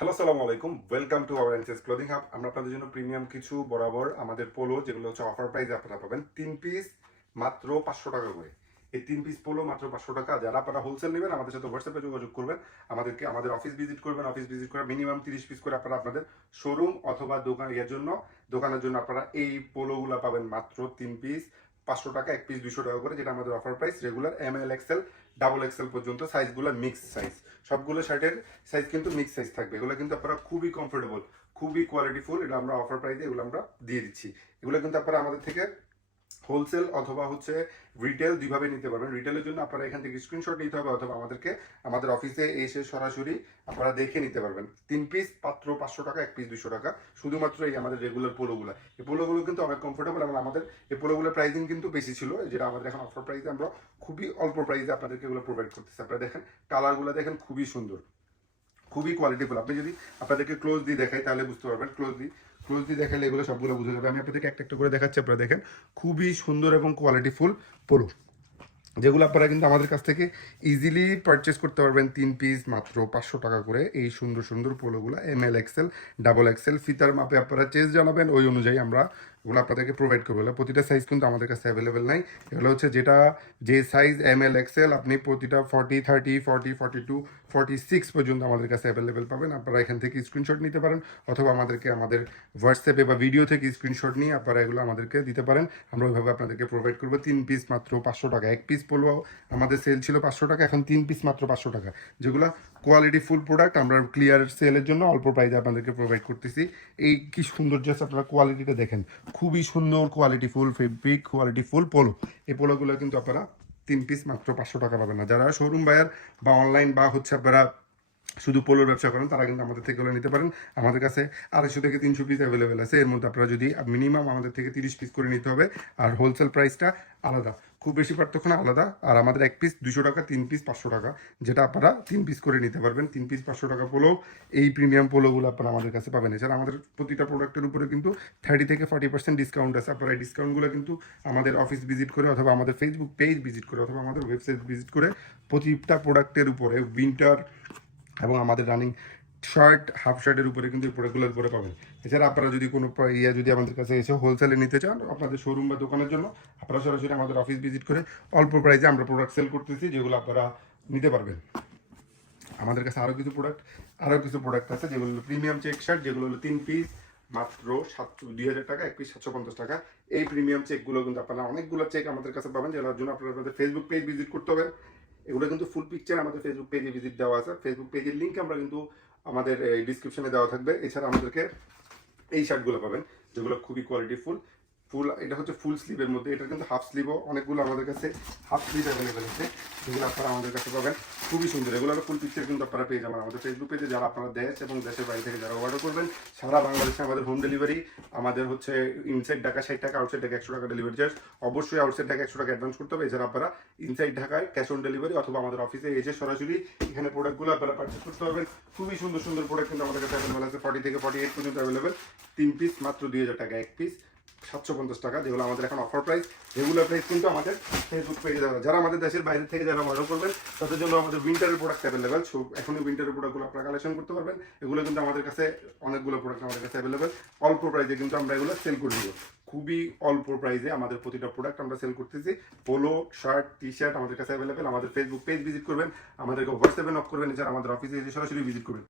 Hello, আসসালামু আলাইকুম। Welcome to our Ensess clothing hub. আমরা আপনাদের জন্য প্রিমিয়াম কিছু বরাবর আমাদের পোলো, যেগুলো হচ্ছে অফার প্রাইসে আপনারা পাবেন 3 পিস মাত্র 500 টাকা করে। এই 3 পিস পোলো মাত্র 500 টাকা। যারা আপনারা হোলসেল নেবেন আমাদের সাথে হোয়াটসঅ্যাপে যোগাযোগ করবেন, আমাদের অফিস ভিজিট করবেন। অফিস ভিজিট করে মিনিমাম 30 পিস করে আপনারা আপনাদের শোরুম অথবা দোকানের জন্য আপনারা এই পোলোগুলো পাবেন মাত্র 3 পিস 500 টাকা, এক পিস 200 টাকা করে, যেটা আমাদের offer price. Regular ML XL double XL পর্যন্ত সাইজগুলো মিক্স সাইজ, সবগুলো শার্টের সাইজ কিন্তু মিক্স সাইজ থাকবে। এগুলো কিন্তু আপনারা খুবই কমফোর্টেবল, খুবই কোয়ালিটিফুল। এটা আমরা অফার প্রাইসে এগুলো আমরা দিয়ে দিচ্ছি। এগুলো কিন্তু আপনারা আমাদের থেকে হোলসেল অথবা হচ্ছে রিটেল দুইভাবে নিতে পারবেন। রিটেলের জন্য আপনারা এখান থেকে স্ক্রিনশট নিতে হবে, অথবা আমাদের অফিসে এসে সরাসরি আপনারা দেখে নিতে পারবেন। 3 পিস মাত্র 500 টাকা, এক পিস 200 টাকা, শুধুমাত্র এই আমাদের রেগুলার পোলোগুলো। এই পোলোগুলো কিন্তু অনেক কমফোর্টেবল, এবং আমাদের এই পোলোগুলোর প্রাইসিং কিন্তু বেশি ছিল, যেটা আমাদের এখন অফার প্রাইসে আমরা খুবই অল্প প্রাইসে আপনাদেরকে এগুলো প্রোভাইড করতেছি। আপনারা দেখেন কালারগুলো দেখেন, খুবই সুন্দর, খুবই কোয়ালিটিফুল। আপনি যদি আপনাদেরকে ক্লোজ দিয়ে দেখাই তাহলে বুঝতে পারবেন। ক্লোজ দিয়ে দেখালে এগুলো সবগুলো বুঝে যাবে। আমি আপনাদেরকে একটা একটা করে দেখাচ্ছি, আপনারা দেখেন খুবই সুন্দর এবং কোয়ালিটিফুল পোলো, যেগুলো আপনারা কিন্তু আমাদের কাছ থেকে ইজিলি পারচেস করতে পারবেন 3 পিস মাত্র 500 টাকা করে। এই সুন্দর সুন্দর পোলোগুলো ML XL ডাবল এক্সেল ফিতার মাপে আপনারা চেঞ্জ জানাবেন, ওই অনুযায়ী আমরা ওগুলো আপনাদেরকে প্রোভাইড করবো। প্রতিটা সাইজ কিন্তু আমাদের কাছে অ্যাভেলেবেল নাই। এগুলো হচ্ছে যে সাইজ ML XL আপনি প্রতিটা 40, 30, 40, 42, 46 পর্যন্ত আমাদের কাছে অ্যাভেলেবেল পাবেন। আপনারা এখান থেকে স্ক্রিনশট নিতে পারেন, অথবা আমাদের হোয়াটসঅ্যাপে বা ভিডিও থেকে স্ক্রিনশট নিয়ে আপনারা এগুলো আমাদেরকে দিতে পারেন। আমরা ওইভাবে আপনাদেরকে প্রোভাইড করবো। 3 পিস মাত্র 500 টাকা। এক পিস পোলো আমাদের সেল ছিল 500 টাকা, এখন 3 পিস মাত্র 500 টাকা। যেগুলো কোয়ালিটি ফুল প্রোডাক্ট আমরা ক্লিয়ার সেলের জন্য অল্প প্রাইসে আপনাদেরকে প্রোভাইড করতেছি। এই কি সুন্দর, জাস্ট আপনারা কোয়ালিটিটা দেখেন, খুবই সুন্দর কোয়ালিটিফুল ফেব্রিক, কোয়ালিটিফুল পোলো। এই পোলোগুলো কিন্তু আপনারা 3 পিস মাত্র 500 টাকা পাবেন না। যারা শোরুম বায়ার বা অনলাইন বা হচ্ছে আপনারা শুধু পোলোর ব্যবসা করেন, তারা কিন্তু আমাদের থেকে নিতে পারেন। আমাদের কাছে 250 থেকে 300 পিস অ্যাভেলেবেল আছে। এর মধ্যে আপনারা যদি মিনিমাম আমাদের থেকে 30 পিস করে নিতে হবে, আর হোলসেল প্রাইসটা আলাদা, খুব বেশি পার্থক্য না, আলাদা। আর আমাদের এক পিস 200 টাকা, 3 পিস 500 টাকা, যেটা আপনারা 3 পিস করে নিতে পারবেন। 3 পিস 500 টাকা পোলো, এই প্রিমিয়াম পোলোগুলো আপনারা আমাদের কাছে পাবেন। এছাড়া আমাদের প্রতিটা প্রোডাক্টের উপরে কিন্তু 30 থেকে 40% ডিসকাউন্ট আছে। আপনারা এই ডিসকাউন্টগুলো কিন্তু আমাদের অফিস ভিজিট করে, অথবা আমাদের ফেসবুক পেজ ভিজিট করে, অথবা আমাদের ওয়েবসাইট ভিজিট করে প্রতিটা প্রোডাক্টের উপরে উইন্টার এবং আমাদের রানিং শার্ট, হাফ শার্টের উপরে কিন্তু এই প্রোডাক্টগুলোর উপরে পাবেন। এছাড়া আপনারা যদি কোনো যদি আমাদের কাছে এসে হোলসেলে নিতে চান আপনাদের শোরুম বা দোকানের জন্য, আপনারা সরাসরি আমাদের অফিস ভিজিট করে অল্প প্রাইসে আমরা প্রোডাক্ট সেল করতেছি, যেগুলো আপনারা নিতে পারবেন। আমাদের কাছে আরও কিছু প্রোডাক্ট আছে, যেগুলো হলো প্রিমিয়াম চেক শার্ট, যেগুলো হলো 3 পিস মাত্র 2000 টাকা, এক পিস 750 টাকা। এই প্রিমিয়াম চেকগুলো কিন্তু আপনারা অনেকগুলো চেক আমাদের কাছে পাবেন, যেটার জন্য আপনারা আপনাদের ফেসবুক পেজ ভিজিট করতে হবে। এগুলো কিন্তু ফুল পিকচার আমাদের ফেসবুক পেজে ভিজিট দেওয়া আছে। ফেসবুক পেজের লিঙ্ক আমরা কিন্তু আমাদের এই ডিসক্রিপশনে দেওয়া থাকবে। এছাড়া আমাদেরকে এই শার্টগুলো পাবেন, যেগুলো খুবই কোয়ালিটিফুল। এটা হচ্ছে ফুল স্লিভের মধ্যে, এটা কিন্তু হাফ স্লিভও অনেকগুলো আমাদের কাছে হাফ স্লিভ অ্যাভেলেবেল আছে, যেগুলো আপনারা আমাদের কাছে পাবেন। খুবই সুন্দর, এগুলো ফুল পিকচার কিন্তু আপনারা পেয়ে যাবেন আমাদের ফেসবুক পেজে। যারা আপনারা দেশ এবং দেশের বাইরে থেকে যারা অর্ডার করবেন, সারা বাংলাদেশে আমাদের হোম ডেলিভারি। আমাদের হচ্ছে ইনসাইড ঢাকা 60 টাকা, আউটসাইড ঢাকা 100 টাকা ডেলিভারি চার্জ। অবশ্যই আউটসাইড ঢাকা 100 টাকা অ্যাডভান্স করতে হবে। এছাড়া আপনারা ইনসাইড ঢাকায় ক্যাশ অন ডেলিভারি, অথবা আমাদের অফিসে এসে সরাসরি এখানে প্রোডাক্টগুলো আপনারা পারচেস করতে পারবেন। খুবই সুন্দর সুন্দর প্রোডাক্ট কিন্তু আমাদের কাছে অ্যাভেলেবেল আছে, 40 থেকে 48 পর্যন্ত অ্যাভেলেবেল। 3 পিস মাত্র 2000 টাকা, এক পিস 750 টাকা, যেগুলো আমাদের এখন অফার প্রাইস। রেগুলার প্রাইস কিন্তু আমাদের ফেসবুক পেজে দেওয়া। যারা আমাদের দেশের বাইরে থেকে যারা অর্ডার করবেন, তাদের জন্য আমাদের উইন্টারের প্রোডাক্ট অ্যাভেলেবেল। সো এখনই উইন্টারের প্রোডাক্টগুলো আপনারা কালেকশন করতে পারবেন। এগুলো কিন্তু আমাদের কাছে অনেকগুলো প্রোডাক্ট আমাদের কাছে অ্যাভেলেবেল। অল্প প্রাইসে কিন্তু আমরা এগুলো সেল করে দিব, খুবই অল্প প্রাইসে আমাদের প্রতিটা প্রোডাক্ট আমরা সেল করতেছি। পোলো, শার্ট, টি শার্ট আমাদের কাছে অ্যাভেলেবেল। আমাদের ফেসবুক পেজ ভিজিট করবেন, আমাদেরকে হোয়াটসঅ্যাপে নক করবেন, এছাড়া আমাদের অফিসে এসে সরাসরি ভিজিট করবেন।